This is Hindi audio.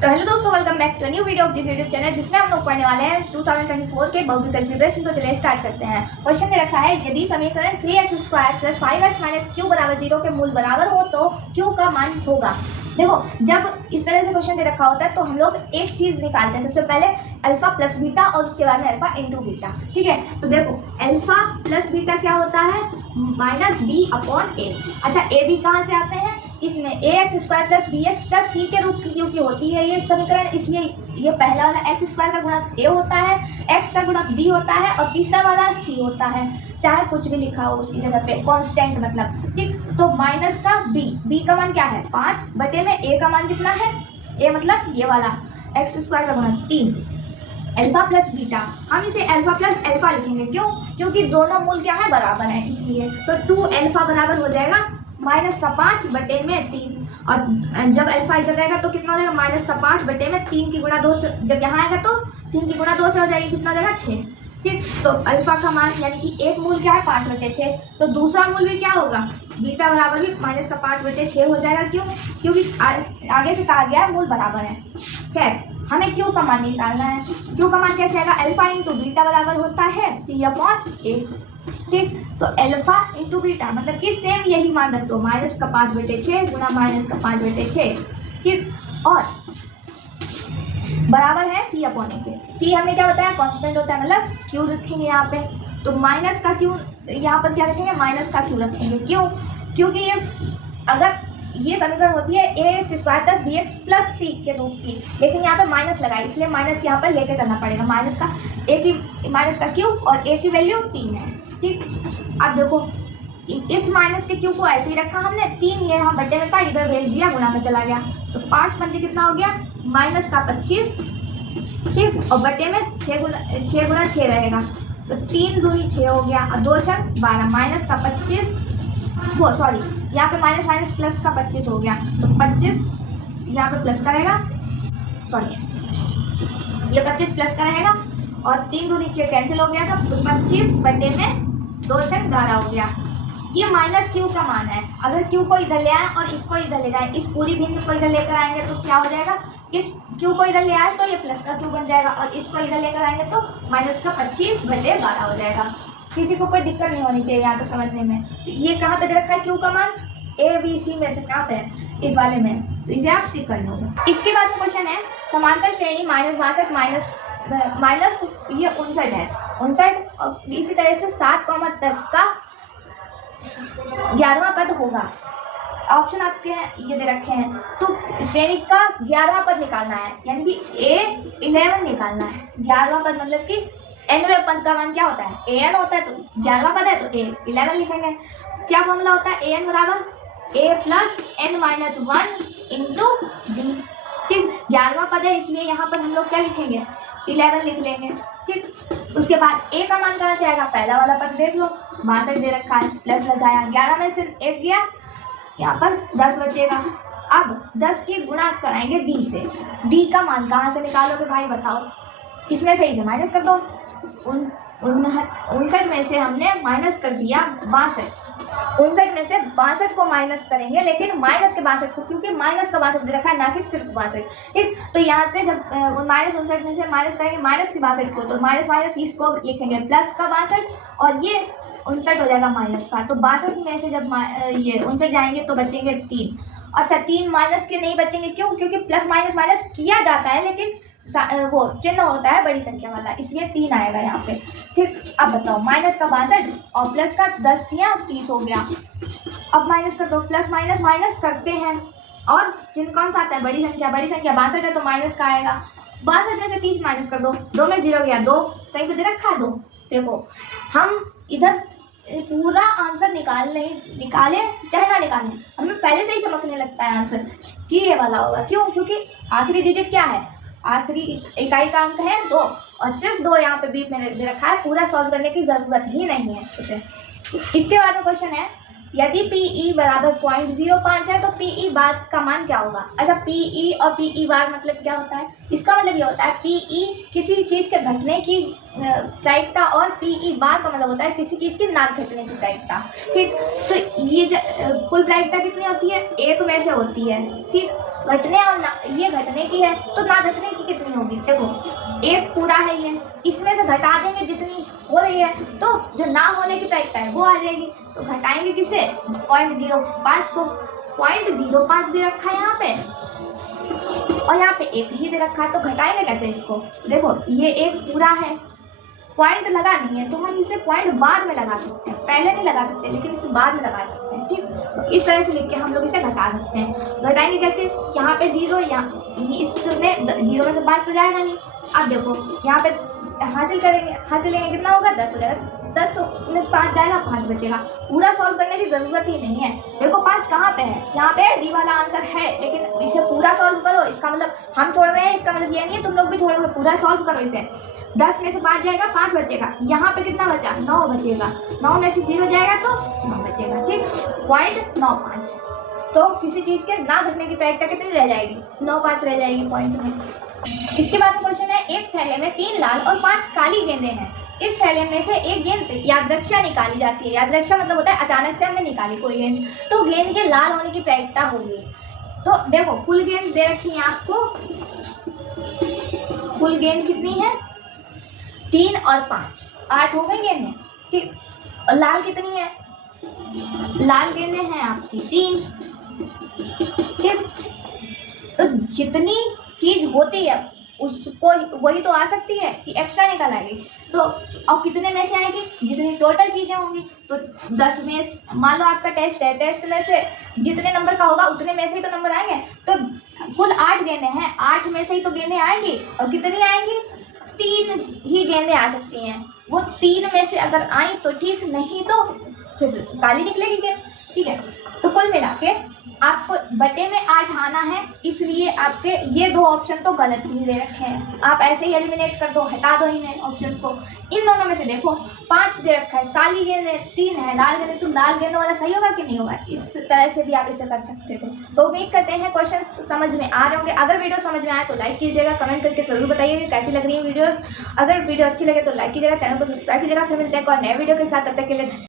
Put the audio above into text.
तो हेलो दोस्तों, welcome back to new video of this YouTube channel, जिसमें हम लोग पढ़ने वाले हैं 2024 के बहुविकल्पी प्रिपरेशन। तो चलिए स्टार्ट करते हैं। क्वेश्चन दे रखा है, यदि समीकरण 3x² + 5x - q = 0 के मूल बराबर हो तो q का मान होगा। देखो, जब इस तरह से क्वेश्चन दे रखा होता है तो हम लोग एक चीज निकालते हैं। सबसे पहले अल्फा प्लस बीटा और उसके बाद में अल्फा इंटू बीटा। ठीक है, तो देखो अल्फा प्लस बीटा क्या होता है, -b/a। अच्छा, a b कहाँ से आते हैं, इसमें ax² + bx + c के रूप की क्योंकि होती है ये समीकरण, इसलिए ये पहला वाला x² का गुणक a होता है, x का गुणक b होता है और तीसरा वाला c होता है, चाहे कुछ भी लिखा हो उसकी जगह पे, कांस्टेंट मतलब। ठीक, तो माइनस का b का मान क्या है 5 बटे में a का मान कितना है, a मतलब ये वाला x² का गुणक 3 अल्फा प्लस बीटा। हम इसे अल्फा प्लस अल्फा लिखेंगे, क्यों, क्योंकि दोनों मूल क्या है बराबर है, इसलिए। तो 2 अल्फा बराबर हो जाएगा -5 बटे में 3, और जब अल्फा इधर रहेगा तो कितना हो जाएगा -5 बटे में 3 की गुणा 2 से, जब यहाँ आएगा तो 3 की गुणा 2 से हो जाएगी, कितना हो जाएगा 6। ठीक, तो अल्फा का मान यानी कि एक मूल क्या है 5 बटे 6, तो दूसरा मूल भी क्या होगा, बीटा बराबर भी -5 बटे 6 हो जाएगा। क्यों, क्योंकि आगे से कहा गया है मूल बराबर है। खैर, हमें क्यू का मान निकालना है। क्यू का मान कैसे आएगा, अल्फा इंटू बीटा बराबर होता है c/a। ठीक, तो अल्फा इंटू बीटा मतलब कि सेम यही मान रख दो, -5 बटे 6 गुणा -5 बटे 6। ठीक, और बराबर है c/a के। c हमने क्या बताया, कांस्टेंट होता है, मतलब q रखेंगे यहाँ पे, तो माइनस का q यहाँ पर क्या रखेंगे, माइनस का q रखेंगे। क्यों, क्योंकि ये अगर ये समीकरण होती है ax² + bx + c के रूप की, लेकिन यहाँ पे माइनस लगा, इसलिए माइनस यहाँ पर लेके चलना पड़ेगा। माइनस का q और a की वैल्यू 3 है। ठीक, अब देखो इस माइनस के q को ऐसे ही रखा हमने, 3 ये यहाँ बटे में था, इधर भेज दिया, गुणा में चला गया, तो 5 पंजे कितना हो गया -25। ठीक, और बटे में 6 गुणा 6 रहेगा, तो 3 दूनी 6 हो गया और 2 छक 12, -25 वो सॉरी यहाँ पे माइनस प्लस का 25 हो गया, तो 25 यहाँ पे प्लस का रहेगा, सॉरी ये 25 प्लस का रहेगा, और 3 दूनी 6 कैंसिल हो गया था, तो 25 बटे में 2 छक 12 हो गया। ये माइनस क्यू का मान है। अगर क्यू को इधर ले आए और इसको इधर ले जाए, इस पूरी भिन्न को इधर लेकर आएंगे तो क्या हो जाएगा, इस क्यू को इधर ले आए तो ये प्लस का क्यू बन जाएगा, और इसको इधर लेकर आएंगे तो -25 बटे 12 हो जाएगा। किसी को कोई दिक्कत नहीं होनी चाहिए यहाँ तक समझने में। तो ये कहाँ पे दे रखा है क्यू का मान, ABC में से कहाँ पे है, इस वाले में, तो इसे आप टिक कर लोगे। इसके बाद क्वेश्चन है, समांतर श्रेणी -62 माइनस ये 59 है, 59 और इसी तरह से 7,10 का 11वां पद होगा। ऑप्शन आपके ये दे रखे हैं, तो श्रेणी का 11वां पद निकालना है, यानी कि A11 निकालना है। 11वां पद मतलब कि nवें पद का मान क्या होता है, an होता है, तो 11वां पद है तो A11 लिखेंगे। क्या फॉर्मूला होता है, an बराबर a + n-1 × d। ठीक, 11वां पद है इसलिए यहाँ पर हम लोग क्या लिखेंगे, 11 लिख लेंगे। ठीक, उसके बाद a का मान कहाँ से आएगा, पहला वाला पद देख लो, 62 दे रखा है, प्लस लगाया, 11 में से 1 गया, यहाँ पर 10 बचेगा। अब 10 की गुणा कराएंगे d से, d का मान कहाँ से निकालोगे भाई बताओ, इसमें से इसे माइनस कर दो। 59 में से हमने माइनस कर दिया 62, 59 में से 62 को माइनस करेंगे, लेकिन माइनस के 62 को, क्योंकि माइनस का 62 दे रखा है, ना कि सिर्फ 62। ठीक, तो यहाँ से जब -59 में से माइनस करेंगे माइनस के 62 को, तो माइनस इसको लिखेंगे प्लस का 62, और ये 59 हो जाएगा माइनस का। तो 62 में से जब ये 59 जाएंगे तो बचेंगे 3। अच्छा, 3 माइनस के नहीं बचेंगे, क्यों, क्योंकि प्लस माइनस किया जाता है, लेकिन वो चिन्ह होता है बड़ी संख्या वाला, इसलिए 3 आएगा यहाँ पे। ठीक, अब बताओ माइनस का 62 और प्लस का 10 दिया, 30 हो गया। अब माइनस कर दो, प्लस माइनस करते हैं, और चिन्ह कौन सा आता है, बड़ी संख्या 62 है तो माइनस का आएगा। 62 में से 30 माइनस कर दो, 2 में 0 गया, 2 कहीं पे दे रखा है 2। देखो, हम इधर पूरा आंसर निकाले चाहे ना निकालें, हमें पहले से ही चमकने लगता है आंसर कि ये वाला होगा। क्यों, क्योंकि आखिरी डिजिट क्या है, आखिरी इकाई का अंक है 2, और सिर्फ 2 यहाँ पे बीच में दे रखा है, पूरा सॉल्व करने की जरूरत ही नहीं है उसे। इसके बाद में क्वेश्चन है, यदि PE बराबर 0.05 है तो PE बार का मान क्या होगा। अच्छा, PE और PE बार मतलब क्या होता है, इसका मतलब ये होता है PE किसी चीज़ के घटने की प्रायिकता और PE बार का मतलब होता है किसी चीज़ की ना घटने की प्रायिकता। ठीक, तो ये कुल प्रायिकता कितनी होती है, 1 में से होती है। ठीक, घटने और ना, ये घटने की है तो ना घटने की कितनी होगी। देखो 1 पूरा है ये, इसमें से घटा देंगे जितनी हो रही है तो जो ना होने की प्रायिकता है वो आ जाएगी। तो घटाएंगे किसे, 0.05 को। 0.05 दे रखा है यहाँ पे और यहाँ पे 1 ही दे रखा है, तो घटाएंगे कैसे इसको। देखो ये 1 पूरा है, पॉइंट लगा नहीं है तो हम इसे पॉइंट बाद में लगा सकते हैं, पहले नहीं लगा सकते लेकिन इसे बाद में लगा सकते हैं। ठीक, तो इस तरह से लिख के हम लोग इसे घटा सकते हैं। घटाएंगे कैसे, यहाँ पे 0, यहाँ इसमें 0 में से 5 हो जाएगा नहीं। अब देखो यहाँ पे हासिल लेंगे कितना होगा, 10 हो जाएगा। 10 में 5 जाएगा, 5 बचेगा। पूरा सॉल्व करने की जरूरत ही नहीं है। देखो 5 कहाँ पे है, यहाँ पे डी वाला आंसर है, लेकिन इसे पूरा सॉल्व करो। इसका मतलब हम छोड़ रहे हैं, इसका मतलब ये नहीं है तुम लोग भी छोड़ोगे, पूरा सॉल्व करो इसे। 10 में से 5 जाएगा, 5 बचेगा। यहाँ पे कितना बचा, 9 बचेगा। 9 में से 0 जाएगा तो 9 बचेगा। ठीक, 0.95। तो किसी चीज़ के ना घटने की प्रायिकता कितनी रह जाएगी, 9.5 रह जाएगी पॉइंट में। इसके बाद क्वेश्चन है, एक थैले में 3 लाल और 5 काली गेंदें हैं। इस थैले में से एक गेंद यादृच्छा निकाली जाती है। यादृच्छा मतलब होता है अचानक से हमने निकाली कोई गेंद, तो गेंद के लाल होने की प्रायिकता होगी। तो देखो कुल गेंद दे रखी है आपको, कुल गेंद कितनी है, 3 और 5, 8 हो गई गेंदें। ठीक, और लाल कितनी है, लाल गेंदें हैं आपकी 3। ठीक, तो जितनी चीज होती है उसको वही तो आ सकती है कि एक्स्ट्रा निकल आएगी। तो और कितने में से आएगी, जितनी टोटल चीजें होंगी। तो 10 में, मान लो आपका टेस्ट है, टेस्ट में से जितने नंबर का होगा उतने में से ही तो नंबर आएंगे। तो कुल 8 गेंदें हैं, 8 में से ही तो गेंदें आएंगी। और कितनी आएंगी, 3 ही गेंदें आ सकती हैं। वो 3 में से अगर आई तो ठीक, नहीं तो फिर काली निकलेगी गेंद। ठीक है, तो कुल मिला के आपको बटे में 8 आना है, इसलिए आपके ये 2 ऑप्शन तो गलत ही दे रखे हैं। आप ऐसे ही एलिमिनेट कर दो, हटा दो इन्हें ऑप्शंस को। इन दोनों में से देखो 5 दे रखा है, काली गेंद 3 है, लाल गेंद, तो लाल गेंद वाला सही होगा कि नहीं होगा। इस तरह से भी आप इसे कर सकते थे। तो उम्मीद करते हैं क्वेश्चन समझ में आ रहे होंगे। अगर वीडियो समझ में आए तो लाइक कीजिएगा, कमेंट करके जरूर बताइएगा कैसी लग रही है वीडियोस। अगर वीडियो अच्छी लगे तो लाइक कीजिएगा, चैनल को सब्सक्राइब कीजिएगा। फिर मिलते हैं एक और नए वीडियो के साथ, तब तक के लिए